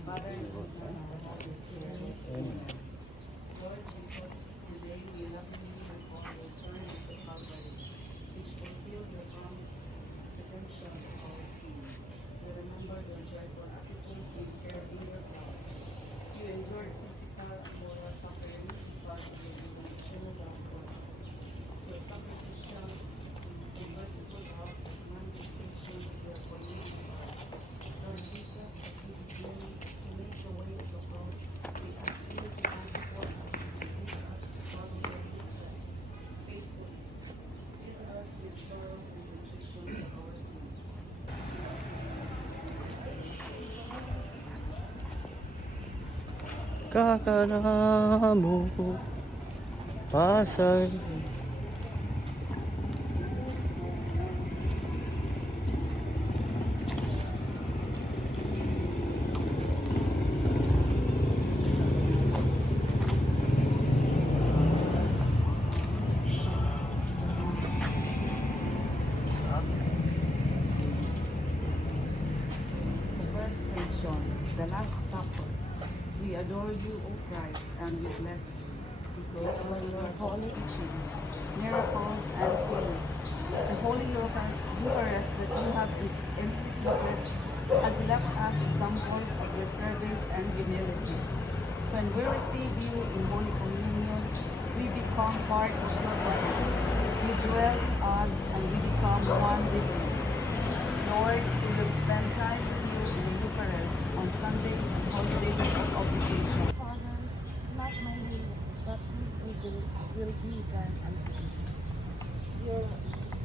Father and the Son and the Holy Spirit. Lord Jesus, today we lovingly recall the journey to Calvary, which fulfilled your promised redemption of our sins. We remember your joyful attitude in carrying your cross. You endured physical and moral suffering because of your unconditional love for us. Your sacrificial and merciful love is manifestation of your forgiving heart. Lord Jesus, as we begin to make the way of the cross, we ask you to go before us and teach us to follow your footsteps faithfully. Fill us with sorrow and contrition for our sins. Kakanamo pasay. The first station, the Last Supper. We adore you, O Christ, and we bless you, because of your holy teachings, miracles, and healing. The Holy Eucharist that you have instituted has left us examples of your service and humility. When we receive you in Holy Communion, we become part of your body. You dwell in us, and we become one with you. Lord, we will spend time with you in the Eucharist on Sundays and holidays of obligation. Father, not my will, but your will be done unto me. Your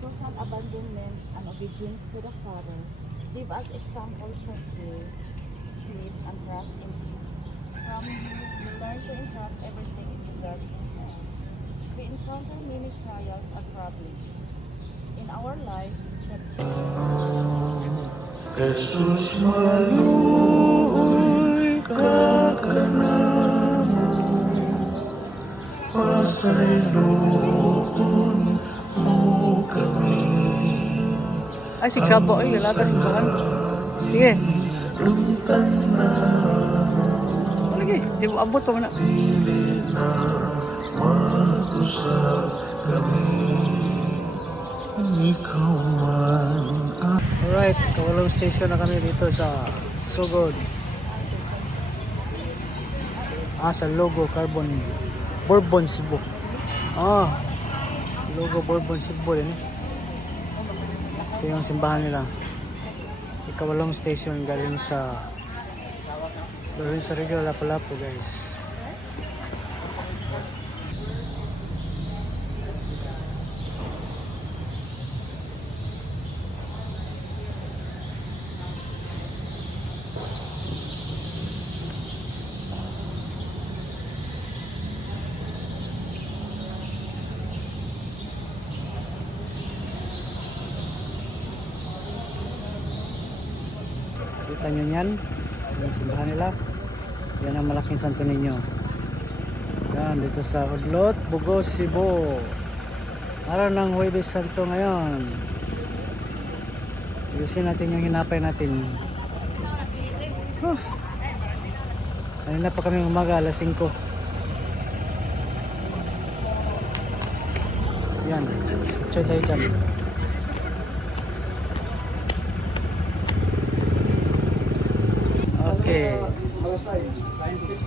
total abandonment and obedience to the Father give us examples of faith, and trust in Him. From you, we learn to entrust everything into God's hands. We encounter many trials and problems in our lives that Jesus maluoy kakanamo pasay doon mo kami. Ay, sigsabo. Ay, lalata simbahan. Sige. Luntan na. Lagi, di mo abot pa man na. Pili na mag-usap kami. Ikaw man. Alright, Kawalong Station na kami dito sa Sugod. Sa logo Carbon Bourbon Cebu. Logo Bourbon Cebu din. Ito yung simbahan nila. Kawalong Station galing sa Rio Lapu-Lapu, guys. Kita nyo yan, yung simbahan nila. Yan ang malaking Santo Niño. Yan, dito sa Udlot, Bugos, Cebu. Araw ng Huwebes Santo ngayon. Ayusin natin yung hinapay natin. Kanina pa kami umaga, alas 5. Yan, try tayo dyan. Okay,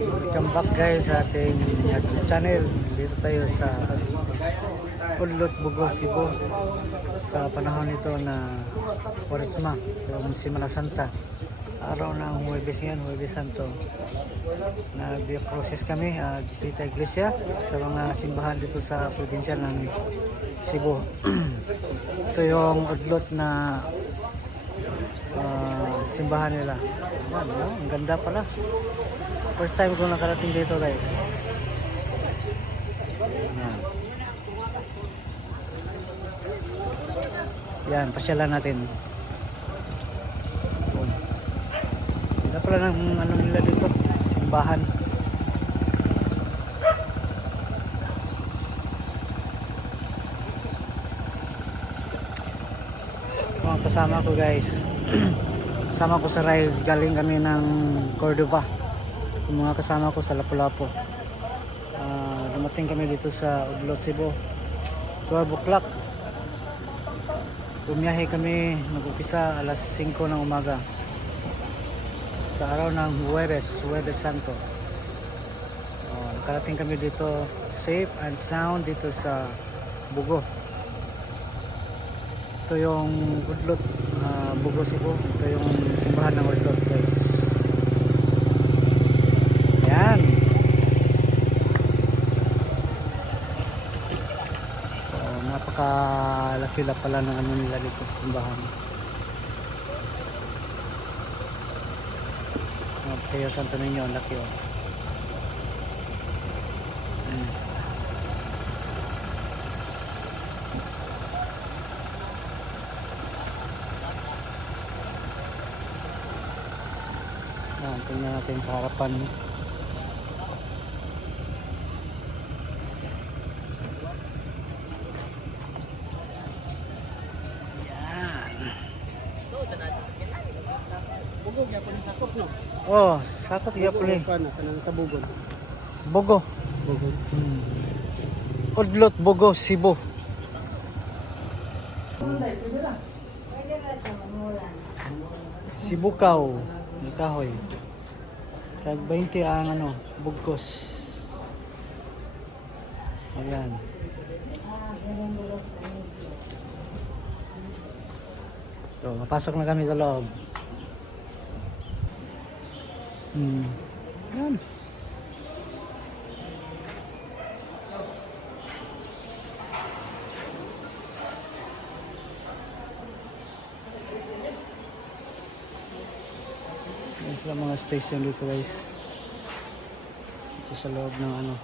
welcome back guys sa ating YouTube channel. Dito tayo sa Udlot, Bugos, Cebu sa panahon nito na Quaresma, yung Semana Santa, araw ng Huwebes yan, Huwebes Santo. Nag-process kami, bisita iglesia sa mga simbahan dito sa probinsya ng Cebu. Ito yung Udlot na simbahan nila. Yan, ang ganda pala. First time ko nakarating dito, guys. Yan, pasyalan natin. Ganda pala ng ano nila dito, simbahan. Mga kasama ko, guys. kasama ko sa rides, galing kami ng Cordova. Yung mga kasama ko sa Lapu-Lapu. Dumating kami dito sa Udlot, Cebu. 12 o'clock. Bumiyahe kami, nag-upisa alas 5 ng umaga. Sa araw ng Huwebes Santo. Nakarating kami dito safe and sound dito sa Bugo. Ito yung Udlot, Bugo, Cebu. Ito yung simbahan ng Udlot, guys. Ayan. So, napakalaki na pala ng ano nila dito sa simbahan. Kaya Santo Niño, laki oh. Tingnan natin sa harapan. Yan. Bugog ya pun sakop no. Oh, sakop ya puli. Kana kanang tabugon. Bugo. Bugog. Udlot, Bugo, Cebu. Sibukaw, ni kahoy. Kag 20 ang ano, bugkos. Ayan. So, mapasok na kami sa loob. Ayan. Ayan sila mga station dito, guys. Ito sa loob ng ano,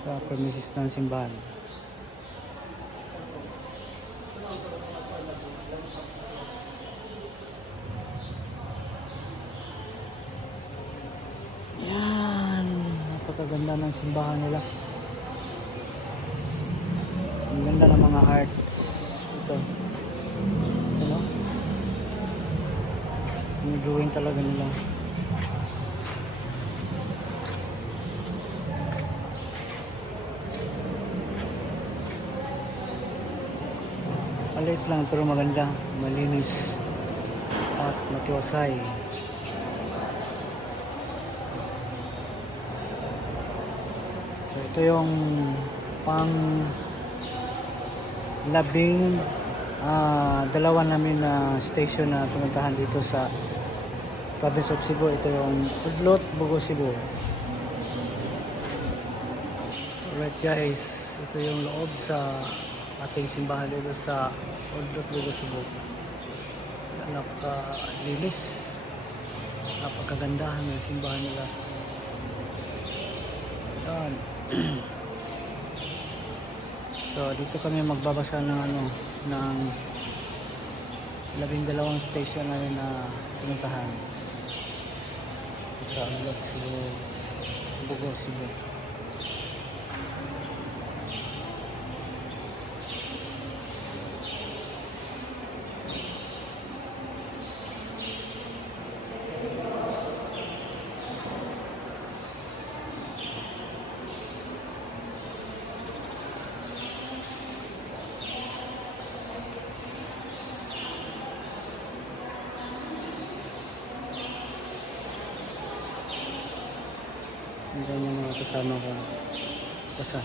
sa premises ng simbahan. Yan, napakaganda ng simbahan nila. Ang ganda ng mga hearts ito. Ano? Yung drawing talaga nila. Maliit lang pero maganda, malinis at matiwasay. So ito yung pang labing dalawa namin na station na pumuntahan dito sa province of Cebu. Ito yung Udlot, Bugo, Cebu. Alright guys, ito yung loob sa ating simbahan dito sa Udlot, Bugo, Cebu. Napakalinis, napakaganda ng simbahan nila. Yan. So dito kami magbabasa ng ano, ng 12 station na rin na pinuntahan sa Udlot, Cebu, Bugo, Cebu. Diyan yung mga kasama ko. Basta.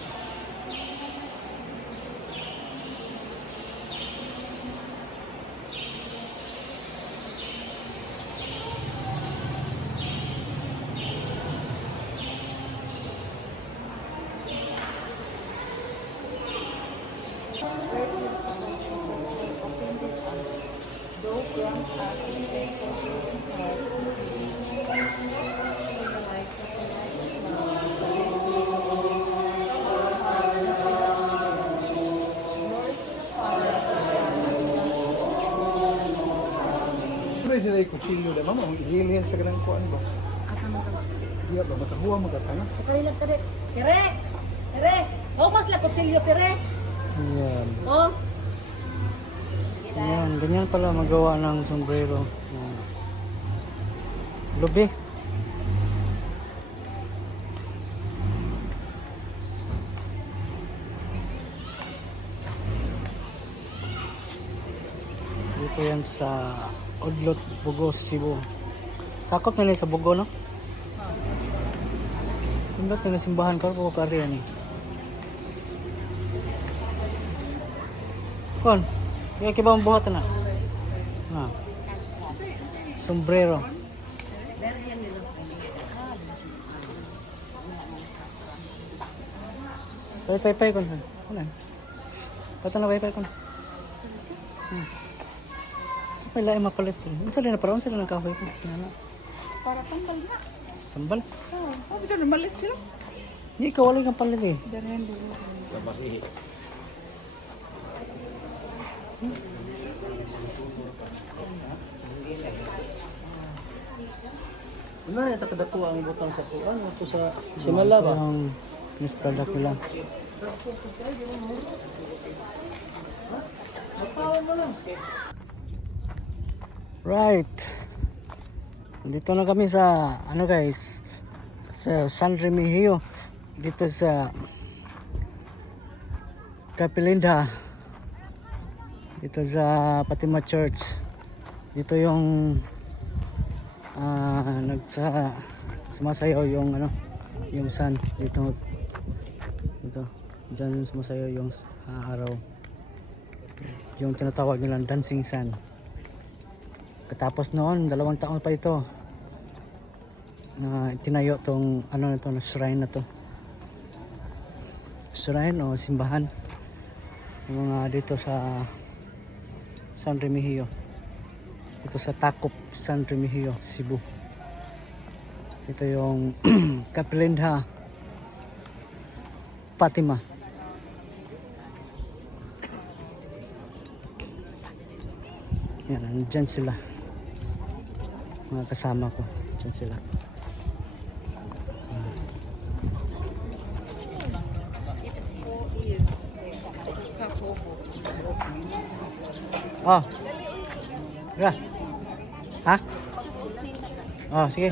Pre sila kutsilyo da mama, hilin sa kanang kuan ba. Asa mo ka? Diya ba makahuwa magatana. Sakali lang kare. Kere! Kere! Humas lang kutsilyo, kere! Ayan. Oh! Ayan, ganyan pala magawa ng sombrero. Ayan. Lubi. Dito yan sa Udlot, Bugos, Cebu. Sakop na sa Bugo, no? Pindot na simbahan ko, kung kari yan eh. Kon, kaya kiba ang buhat na? Ah. Sombrero. Pay kon. Ano? Pata na pay kon. May lain mapalit ko. Unsa na para unsa na kahoy ko. Para tambal na. Tambal. Oh, sabi ka malit sila. Di ka wala kang palit eh. Darhan dulu. Ano na ito kadako ang butang sa tuan o sa Simala ba? Yung finished product nila. Right. Dito na kami sa ano guys, sa San Remigio, dito sa Capilinda, dito sa Fatima Church. Dito yung sumasayaw yung ano, yung sun dito. Dito diyan sumasayaw yung araw, yung tinatawag nilang dancing sun. Katapos noon, 2 taon pa ito na tinayo tong ano na to, na shrine na to. Shrine o simbahan yung mga dito sa San Remigio, dito sa Takop, San Remigio, Cebu. Ito yung Capilinda Fatima. Yan, nandyan sila, mga kasama ko. Dyan sila. Oh. Ra. Ha? Oh, sige.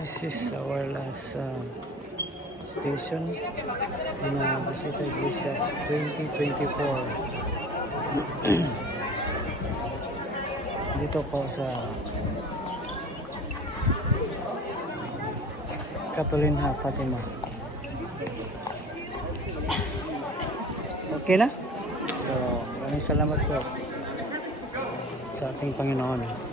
This is our last station in Visita Iglesias 2024. Dito po sa Capilinda Fatima. Okay na? So, maraming salamat po sa ating Panginoon.